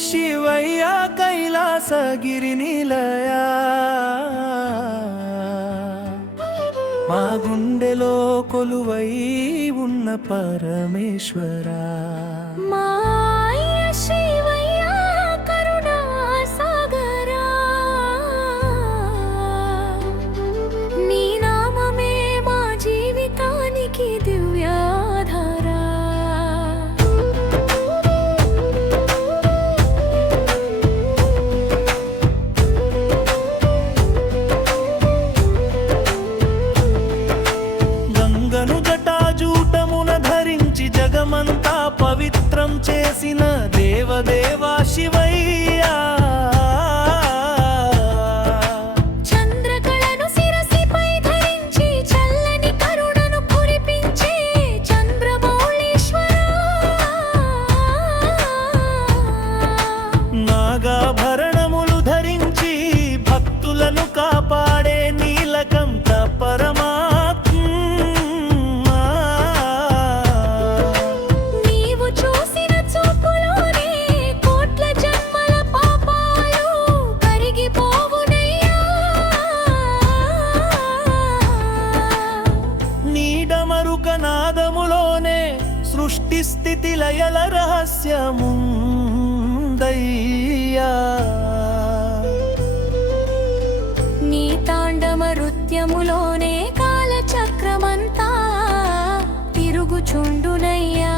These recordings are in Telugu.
శివయ్య కైలాసగిరి నిలయా మా గుండెలో కొలువై ఉన్న పరమేశ్వరా మాయ శివయ్య కరుణా సాగరా నీ నామమే మా జీవితానికి దివ్యాధారా జగమంతా పవిత్రం చేసిన దేవదేవా శివయ్యా చంద్రకళను శిరసిపై ధరించి చల్లని కరుణను కురిపించే చంద్రమౌళీశ్వరా నాగాభరణములు ధరించి భక్తులను కాపాడే నీలకంఠ పరమా నాదములోనే సృష్టి స్థితి లయల రహస్యముందయ్యా నీ తాండవ నృత్యములోనే కాలచక్రమంతా తిరుగుచుండునయ్యా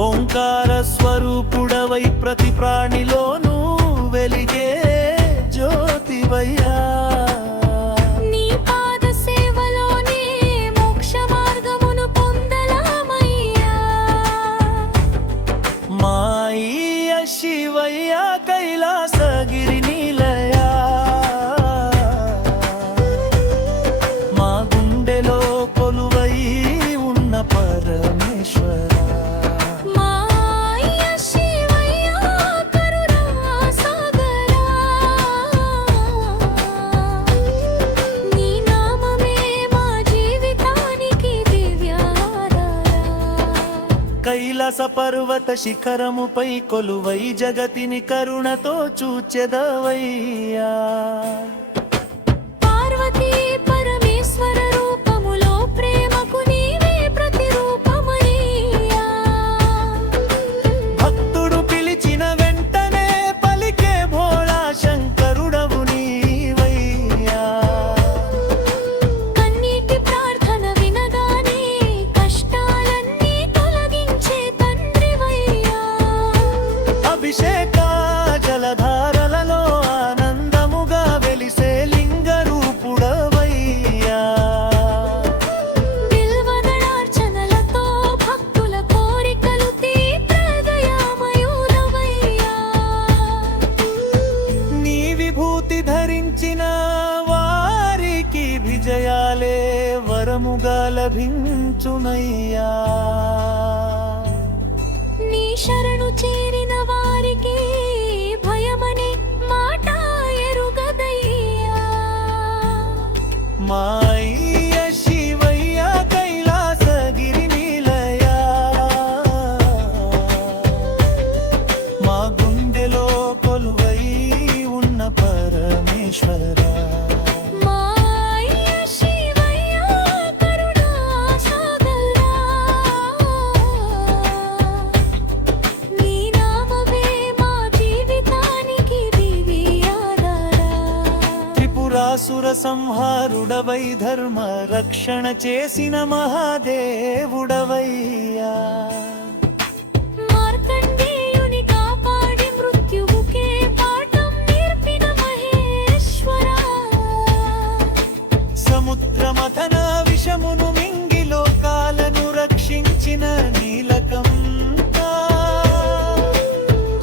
ఓంకార స్వరూపుడవై ప్రతి ప్రాణిలోనూ వెలిగే జ్యోతివయ్యా శివయ్య కైలాసగిరి నిలయా మా గుండెలో కొలువై ఉన్న పరమేశ్వరా మాయ శివయ్య కరుణా సాగరా నీ నామమే మా జీవితానికి దివ్యాధారా కైలాస పర్వత శిఖరముపై కొలువై జగతిని కరుణతో చూచెదవయ్యా పార్వతీ పరమేశ్వర రూపములో ప్రేమకు నీవే ప్రతిరూపమయ్యా భక్తుడు పిలిచిన వెంటనే పలికే భోళా శంకరుడవు నీవయ్యా కన్నీటి ప్రార్థన వినగానే కష్టాలన్నీ తొలగించే తండ్రివయ్యా అభిషేక జలధారలలో ఆనందముగా వెలిసే లింగ రూపుడవయ్యా బిల్వదళార్చనలతో భక్తుల కోరికలు తీర్చదయామయుడవయ్యా నీ విభూతి ధరించిన వారికి విజయాలే వరముగా లభించునయ్యా నీ శరణు చేరిన వారికి భయమనే మాట ఎరుగదయ్యా మాయ శివయ్య కైలాసగిరి నిలయా మా గుండెలో కొలువై ఉన్న పరమేశ్వరా మాయ శివయ్య కరుణా సాగరా నీ నామమే మా జీవితానికి దివ్యాధారా త్రిపురాసుర సంహారుడవై ధర్మ రక్షణ చేసిన మహాదేవుడవయ్యా మార్కండేయుని కాపాడి మృత్యువుకే పాఠం నేర్పిన మహేశ్వరా సముద్రమథన విషమును మింగి లోకాలను రక్షించిన నీలకంఠా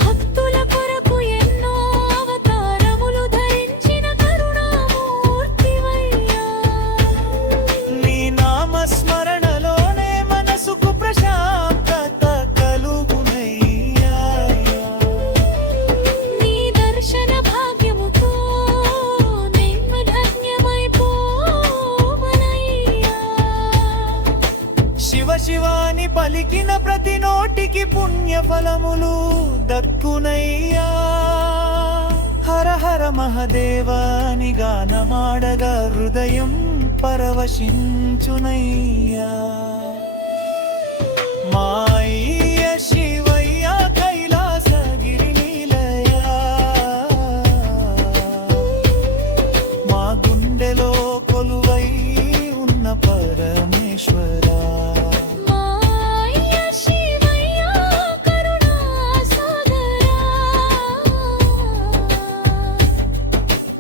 భక్తుల కొరకు ఎన్నో అవతారములు ధరించిన కరుణామూర్తివయ్యా నీ నామస్మరణలోనే మనసుకు ప్రశాంతత శివాని పలికిన ప్రతి నోటికి పుణ్యఫలములు దక్కునయ్యా. హర హర మహదేవాని గానమాడగా హృదయం పరవశించునయ్యా. మాయ శివయ్య కైలాసగిరి నిలయా, మా గుండెలో కొలువై ఉన్న పరమేశ్వరా. మాయ శివయ్య కరుణా సాగరా,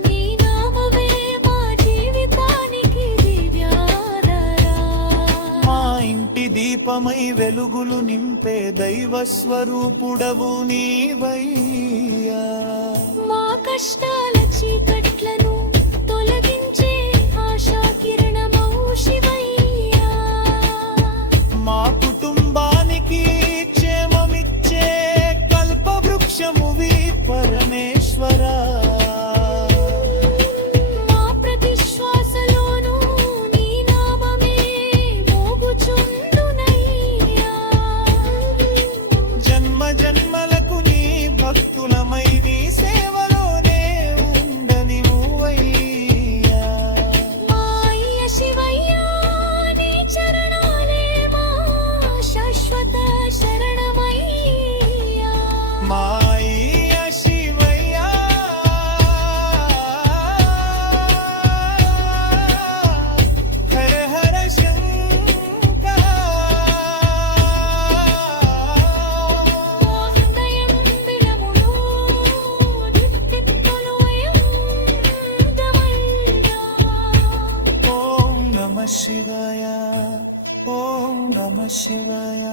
నీ నామమే మా జీవితానికి దివ్యాధారా. మా ఇంటి దీపమై వెలుగులు నింపే దైవ స్వరూపుడవు నీవయ్యా. మా కష్టాల చీకట్లను తొలగించే ఆశా కిరణమౌ శివయ్యా. మా కుటుంబానికి క్షేమమిచ్చే కల్పవృక్షమువి పరమేశ్వరా. మా ప్రతి శ్వాసలోనూ నీ నామమే మోగుచుండునయ్యా. జన్మ జన్మలకు నీ భక్తులమై నీ సేవలోనే ఉండని నువ్వయ్యా. మాయ శివయ్య నీ చరణాలే మా శాశ్వత శరణమయ్యా. మాయ శివయ్య హర హర శంకర. ఓ హృదయం విలములు దిట్టిప్పులువయం దమయ్యా. ఓం నమ శివాయ, ఓం నమ శివాయ.